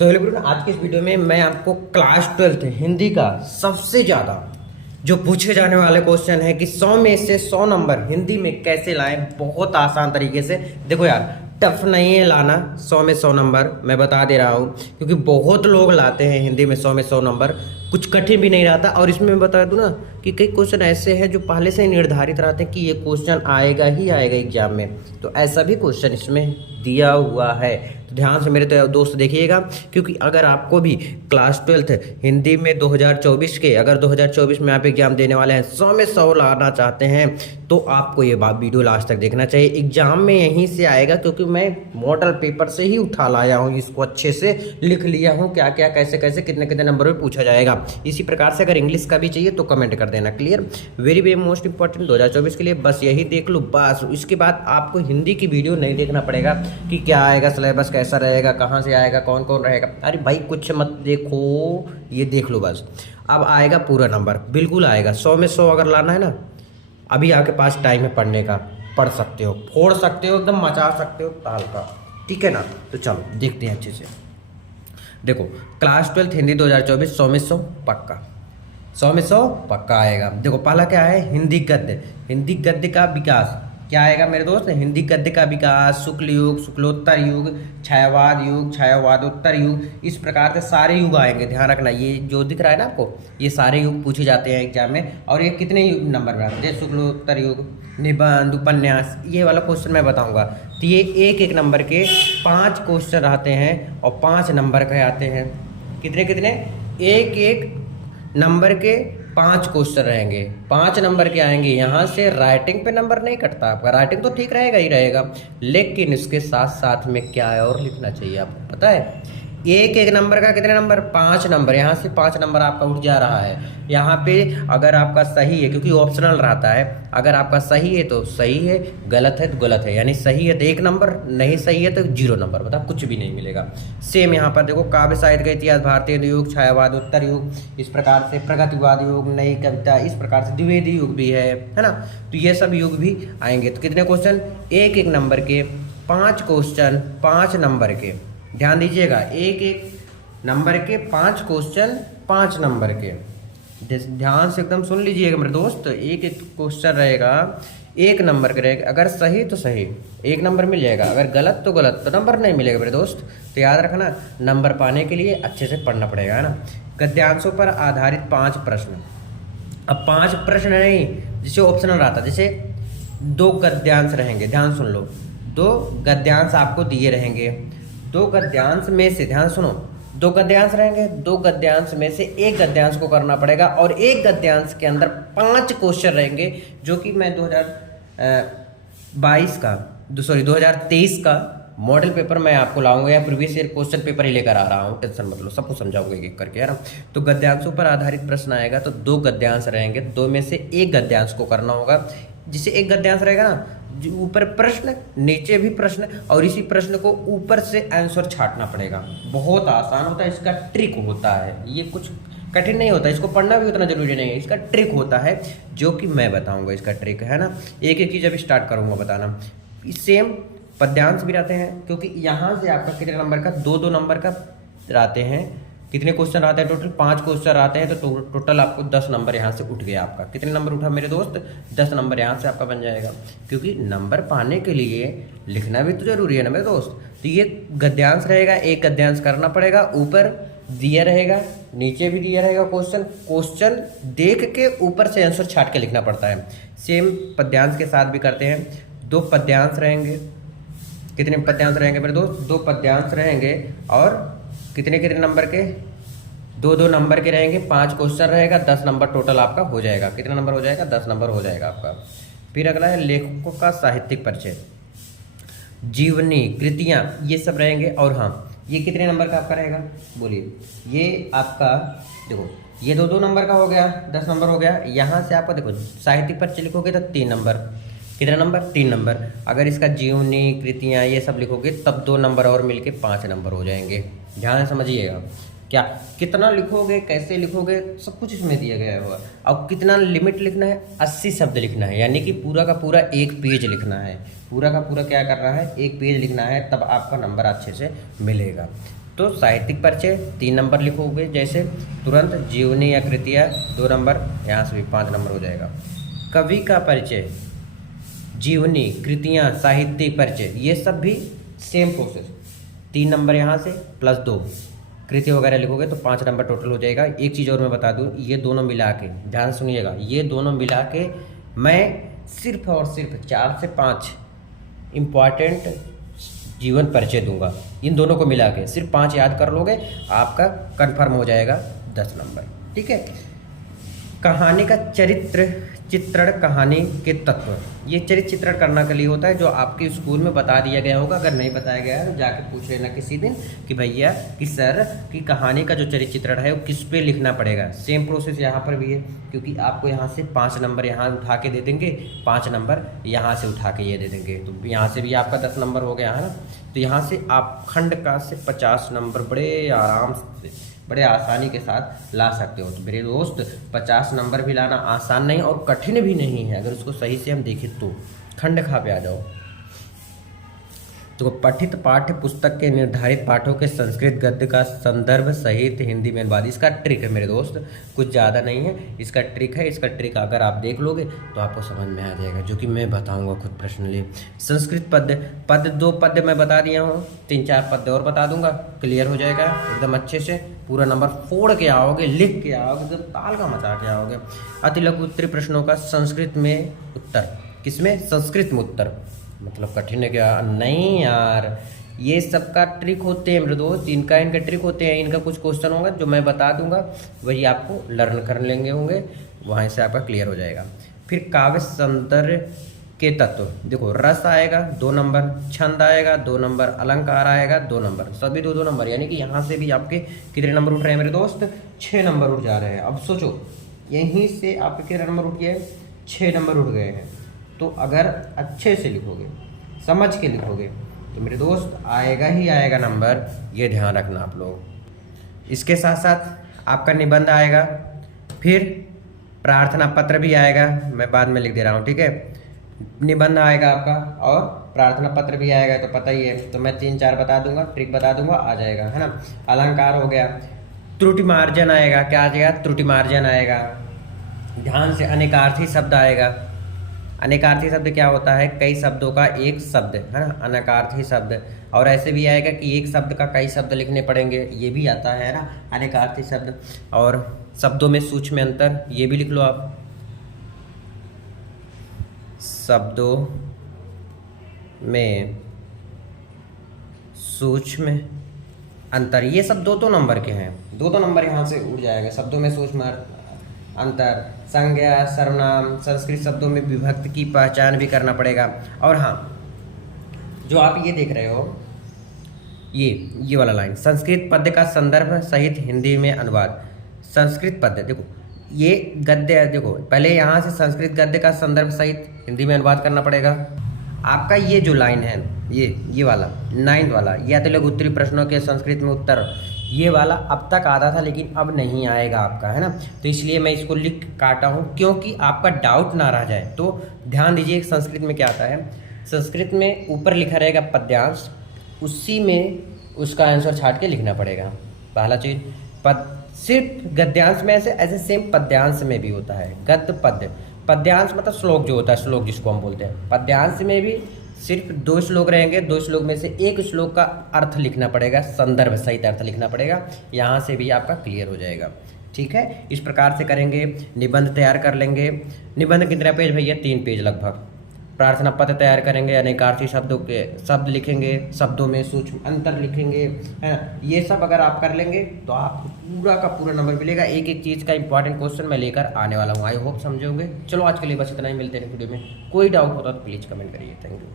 तो hello everyone, आज के इस वीडियो में मैं आपको क्लास 12th हिंदी का सबसे ज़्यादा जो पूछे जाने वाले क्वेश्चन है कि 100 में से 100 नंबर हिंदी में कैसे लाएं, बहुत आसान तरीके से। देखो यार, टफ नहीं है लाना 100 में 100 नंबर, मैं बता दे रहा हूँ, क्योंकि बहुत लोग लाते हैं हिंदी में 100 में 100 नंबर। कुछ कठिन भी नहीं रहता। और इसमें मैं बता दूं ना कि कई क्वेश्चन ऐसे हैं जो पहले से ही निर्धारित रहते हैं कि ये क्वेश्चन आएगा ही आएगा एग्जाम में, तो ऐसा भी क्वेश्चन इसमें दिया हुआ है। तो ध्यान से मेरे तो दोस्त देखिएगा, क्योंकि अगर आपको भी क्लास 12th हिंदी में 2024 के, अगर 2024 में आप एग्जाम देने वाले हैं, 100 में 100 लाना चाहते हैं, तो आपको ये वीडियो लास्ट तक देखना चाहिए। एग्जाम में यहीं से आएगा, क्योंकि मैं मॉडल पेपर से ही उठा लाया हूँ, इसको अच्छे से लिख लिया हूँ, क्या क्या कैसे कैसे कितने कितने नंबर में पूछा जाएगा। इसी प्रकार से अगर इंग्लिश का भी चाहिए तो कमेंट कर देना। Clear, very very most important 2024 के लिए बस यही देख लो बस। इसके बाद आपको हिंदी की वीडियो नहीं देखना पड़ेगा कि क्या आएगा, सिलेबस कैसा रहेगा, कहाँ से आएगा, कौन कौन रहेगा। अरे भाई कुछ मत देखो, ये देख लो बस। अब आएगा पूरा नंबर, बिल्कुल आएगा। 100 में 100 अगर लाना है ना, अभी आपके पास टाइम है पढ़ने का, पढ़ सकते हो, फोड़ सकते हो, एकदम मचा सकते हो ताल का। ठीक है ना, तो चलो देखते हैं अच्छे से। देखो, क्लास 12th हिंदी 2024 100 में 100 पक्का, 100 में 100 पक्का आएगा। देखो पहला क्या है, हिंदी गद्य। हिंदी गद्य का विकास क्या आएगा मेरे दोस्त, हिंदी गद्य का विकास, शुक्ल युग, शुक्लोत्तर युग, छायावाद युग, छायावादोत्तर युग, इस प्रकार से सारे युग आएंगे। ध्यान रखना, ये जो दिख रहा है ना आपको, ये सारे युग पूछे जाते हैं एग्जाम में। और ये कितने नंबर में आते हैं, शुक्लोत्तर युग, निबंध, उपन्यास, ये वाला क्वेश्चन मैं बताऊंगा। तो ये एक एक नंबर के 5 क्वेश्चन रहते हैं और 5 नंबर के आते हैं। कितने कितने, एक एक नंबर के 5 क्वेश्चन रहेंगे, 5 नंबर के आएंगे। यहाँ से राइटिंग पे नंबर नहीं कटता आपका, राइटिंग तो ठीक रहेगा ही रहेगा, लेकिन इसके साथ साथ में क्या है और लिखना चाहिए आपको पता है। एक एक नंबर का कितने नंबर, 5 नंबर। यहाँ से 5 नंबर आपका उठ जा रहा है। यहाँ पे अगर आपका सही है, क्योंकि ऑप्शनल रहता है, अगर आपका सही है तो सही है, गलत है तो गलत है। यानी सही है तो 1 नंबर, नहीं सही है तो 0 नंबर, बता कुछ भी नहीं मिलेगा। सेम यहाँ पर देखो, काव्य साहित्य का इतिहास, भारतीय युग, छायावाद उत्तर युग, इस प्रकार से प्रगतिवाद युग, नई कविता, इस प्रकार से द्विवेदी युग भी है ना। तो ये सब युग भी आएंगे। तो कितने क्वेश्चन, एक एक नंबर के 5 क्वेश्चन, 5 नंबर के। ध्यान दीजिएगा, एक एक नंबर के 5 क्वेश्चन, 5 नंबर के। ध्यान से एकदम सुन लीजिएगा मेरे दोस्त। एक एक क्वेश्चन रहेगा, 1 नंबर का रहेगा। अगर सही तो सही, 1 नंबर मिल जाएगा, अगर गलत तो गलत, तो नंबर नहीं मिलेगा मेरे दोस्त। तो याद रखना, नंबर पाने के लिए अच्छे से पढ़ना पड़ेगा, है ना। गद्यांशों पर आधारित 5 प्रश्न। अब 5 प्रश्न नहीं, जिसे ऑप्शनल रहता, जैसे 2 गद्यांश रहेंगे। ध्यान सुन लो, 2 गद्यांश आपको दिए रहेंगे। 2 गद्यांश में से, ध्यान सुनो, 2 गद्यांश रहेंगे, 2 गद्यांश में से 1 गद्यांश को करना पड़ेगा, और 1 गद्यांश के अंदर 5 क्वेश्चन रहेंगे, जो कि मैं 2023 का मॉडल पेपर मैं आपको लाऊंगा, या प्रीवियस ईयर क्वेश्चन पेपर ही लेकर आ रहा हूँ। टेंशन मत लो, सबको समझाऊंगा एक एक करके, है ना। तो गद्यांशों पर आधारित प्रश्न आएगा, तो 2 गद्यांश रहेंगे, 2 में से 1 गद्यांश को करना होगा। जिसे 1 गद्यांश रहेगा ना, ऊपर प्रश्न, नीचे भी प्रश्न, और इसी प्रश्न को ऊपर से आंसर छाटना पड़ेगा। बहुत आसान होता है, इसका ट्रिक होता है, ये कुछ कठिन नहीं होता, इसको पढ़ना भी उतना जरूरी नहीं है, इसका ट्रिक होता है जो कि मैं बताऊंगा। इसका ट्रिक है ना, एक एक चीज अभी स्टार्ट करूंगा बताना। सेम पद्यांश भी रहते हैं, क्योंकि यहाँ से आपका कितने नंबर का, 2-2 नंबर का रहते हैं। कितने क्वेश्चन आते हैं टोटल, 5 क्वेश्चन आते हैं, तो टोटल आपको 10 नंबर यहाँ से उठ गया आपका। कितने नंबर उठा मेरे दोस्त, 10 नंबर यहाँ से आपका बन जाएगा। क्योंकि नंबर पाने के लिए लिखना भी तो जरूरी है ना मेरे दोस्त। तो ये गद्यांश रहेगा, 1 गद्यांश करना पड़ेगा, ऊपर दिया रहेगा, नीचे भी दिया रहेगा क्वेश्चन। क्वेश्चन देख के ऊपर से आंसर छाट के लिखना पड़ता है। सेम पद्यांश के साथ भी करते हैं। 2 पद्यांश रहेंगे। कितने पद्यांश रहेंगे मेरे दोस्त, 2 पद्यांश रहेंगे, और कितने कितने नंबर के, 2-2 नंबर के रहेंगे। 5 क्वेश्चन रहेगा, 10 नंबर टोटल आपका हो जाएगा। कितना नंबर हो जाएगा, 10 नंबर हो जाएगा आपका। फिर अगला है लेखकों का साहित्यिक परिचय, जीवनी, कृतियाँ, ये सब रहेंगे। और हाँ, ये कितने नंबर का आपका रहेगा, बोलिए। ये आपका देखो, ये 2-2 नंबर का हो गया, 10 नंबर हो गया। यहाँ से आपका देखो, साहित्यिक परिचय लिखोगे तो 3 नंबर। कितना नंबर, 3 नंबर। अगर इसका जीवनी, कृतियाँ, ये सब लिखोगे तब 2 नंबर और मिलके 5 नंबर हो जाएंगे। ध्यान से समझिएगा, क्या कितना लिखोगे, कैसे लिखोगे, सब कुछ इसमें दिया गया हुआ। अब कितना लिमिट लिखना है, 80 शब्द लिखना है, यानी कि पूरा का पूरा 1 पेज लिखना है। पूरा का पूरा क्या करना है, 1 पेज लिखना है, तब आपका नंबर अच्छे से मिलेगा। तो साहित्यिक परिचय 3 नंबर लिखोगे, जैसे तुरंत जीवनी या कृतियाँ 2 नंबर, यहाँ से भी 5 नंबर हो जाएगा। कवि का परिचय, जीवनी, कृतियाँ, साहित्यिक परिचय, ये सब भी सेम प्रोसेस, 3 नंबर यहाँ से प्लस 2 कृति वगैरह लिखोगे तो 5 नंबर टोटल हो जाएगा। एक चीज़ और मैं बता दूँ, ये दोनों मिला के, ध्यान सुनिएगा, ये दोनों मिला के मैं सिर्फ और सिर्फ 4 से 5 इम्पॉर्टेंट जीवन परिचय दूंगा। इन दोनों को मिला के सिर्फ 5 याद कर लोगे, आपका कंफर्म हो जाएगा 10 नंबर। ठीक है। कहानी का चरित्र चित्रण, कहानी के तत्व, ये चरित्र चित्रण करने के लिए होता है, जो आपके स्कूल में बता दिया गया होगा। अगर नहीं बताया गया है तो जाके पूछ लेना किसी दिन कि भैया कि सर की कहानी का जो चरित्र चित्रण है वो किस पे लिखना पड़ेगा। सेम प्रोसेस यहाँ पर भी है, क्योंकि आपको यहाँ से 5 नंबर यहाँ उठा के दे देंगे, 5 नंबर यहाँ से उठा के ये दे देंगे, तो यहाँ से भी आपका 10 नंबर हो गया है ना। तो यहाँ से आप खंड का से 50 नंबर बड़े आराम से, बड़े आसानी के साथ ला सकते हो। तो मेरे दोस्त 50 नंबर भी लाना आसान नहीं और कठिन भी नहीं है, अगर उसको सही से हम देखें तो। खंड खा पे आ जाओ। तो पठित पाठ्य पुस्तक के निर्धारित पाठों के संस्कृत गद्य का संदर्भ सहित हिंदी में अनुवाद। इसका ट्रिक है मेरे दोस्त, कुछ ज़्यादा नहीं है, इसका ट्रिक है। इसका ट्रिक अगर आप देख लोगे तो आपको समझ में आ जाएगा, जो कि मैं बताऊंगा खुद पर्सनली। संस्कृत पद्य 2 पद्य मैं बता दिया हूँ, 3-4 पद्य और बता दूंगा, क्लियर हो जाएगा एकदम अच्छे से। पूरा नंबर फोड़ के आओगे, लिख के आओगे, एकदम ताल का मचा के आओगे। अति लघु उत्तरीय प्रश्नों का संस्कृत में उत्तर, किसमें? संस्कृत में उत्तर। मतलब कठिन है क्या? नहीं यार, ये सबका ट्रिक होते हैं मेरे दोस्त, इनका ट्रिक होते हैं। इनका कुछ क्वेश्चन होगा जो मैं बता दूंगा, वही आपको लर्न कर लेंगे होंगे, वहाँ से आपका क्लियर हो जाएगा। फिर काव्य सौंदर्य के तत्व, देखो रस आएगा 2 नंबर, छंद आएगा 2 नंबर, अलंकार आएगा 2 नंबर, सभी 2-2 नंबर। यानी कि यहाँ से भी आपके कितने नंबर उठ रहे हैं मेरे दोस्त? 6 नंबर उठ जा रहे हैं। अब सोचो, यहीं से आपके कितने नंबर उठ गए? 6 नंबर उठ गए हैं। तो अगर अच्छे से लिखोगे, समझ के लिखोगे, तो मेरे दोस्त आएगा ही आएगा नंबर, ये ध्यान रखना आप लोग। इसके साथ साथ आपका निबंध आएगा, फिर प्रार्थना पत्र भी आएगा, मैं बाद में लिख दे रहा हूँ, ठीक है। निबंध आएगा आपका और प्रार्थना पत्र भी आएगा, तो पता ही है, तो मैं 3-4 बता दूंगा, ट्रिक बता दूंगा, आ जाएगा, है ना। अलंकार हो गया, त्रुटि मार्जन आएगा, क्या आ जाएगा? त्रुटि मार्जन आएगा। ध्यान से, अनेकार्थी शब्द आएगा। अनेकार्थी शब्द क्या होता है? कई शब्दों का एक शब्द, है ना, अनेकार्थी शब्द। और ऐसे भी आएगा कि एक शब्द का कई शब्द लिखने पड़ेंगे, ये भी आता है ना, अनेकार्थी शब्द। और शब्दों में सूक्ष्म अंतर, ये भी लिख लो आप, शब्दों में सूक्ष्म अंतर, ये सब 2-2 नंबर के हैं, 2-2 नंबर यहाँ से उड़ जाएगा। शब्दों में सूक्ष्म अंतर, संज्ञा, सर्वनाम, संस्कृत शब्दों में विभक्ति की पहचान भी करना पड़ेगा। और हाँ, जो आप ये देख रहे हो, ये वाला लाइन, संस्कृत पद्य का संदर्भ सहित हिंदी में अनुवाद। संस्कृत पद्य, देखो ये गद्य है, देखो पहले यहाँ से संस्कृत गद्य का संदर्भ सहित हिंदी में अनुवाद करना पड़ेगा। आपका ये जो लाइन है, ये वाला 9th वाला, या तो लोग उत्तरी प्रश्नों के संस्कृत में उत्तर, ये वाला अब तक आता था लेकिन अब नहीं आएगा आपका, है ना। तो इसलिए मैं इसको लिख काटा हूँ, क्योंकि आपका डाउट ना रह जाए। तो ध्यान दीजिए, संस्कृत में क्या आता है, संस्कृत में ऊपर लिखा रहेगा पद्यांश, उसी में उसका आंसर छाट के लिखना पड़ेगा। पहला चीज़, सिर्फ गद्यांश में ऐसे सेम पद्यांश में भी होता है, गद्य पद्य। पद्यांश मतलब श्लोक जो होता है, श्लोक जिसको हम बोलते हैं। पद्यांश में भी सिर्फ 2 श्लोक रहेंगे, 2 श्लोक में से एक श्लोक का अर्थ लिखना पड़ेगा, संदर्भ सहित अर्थ लिखना पड़ेगा। यहाँ से भी आपका क्लियर हो जाएगा, ठीक है। इस प्रकार से करेंगे, निबंध तैयार कर लेंगे। निबंध कितना पेज भैया? 3 पेज लगभग। प्रार्थना पत्र तैयार करेंगे, अनेकार्थी शब्दों के शब्द लिखेंगे, शब्दों में सूक्ष्म अंतर लिखेंगे, है ना। ये सब अगर आप कर लेंगे तो आपको पूरा का पूरा नंबर मिलेगा। एक एक चीज़ का इंपॉर्टेंट क्वेश्चन मैं लेकर आने वाला हूँ, आई होप समझोगे। चलो आज के लिए बस इतना ही, मिलते हैं वीडियो में। कोई डाउट होता तो प्लीज़ कमेंट करिए। Thank you.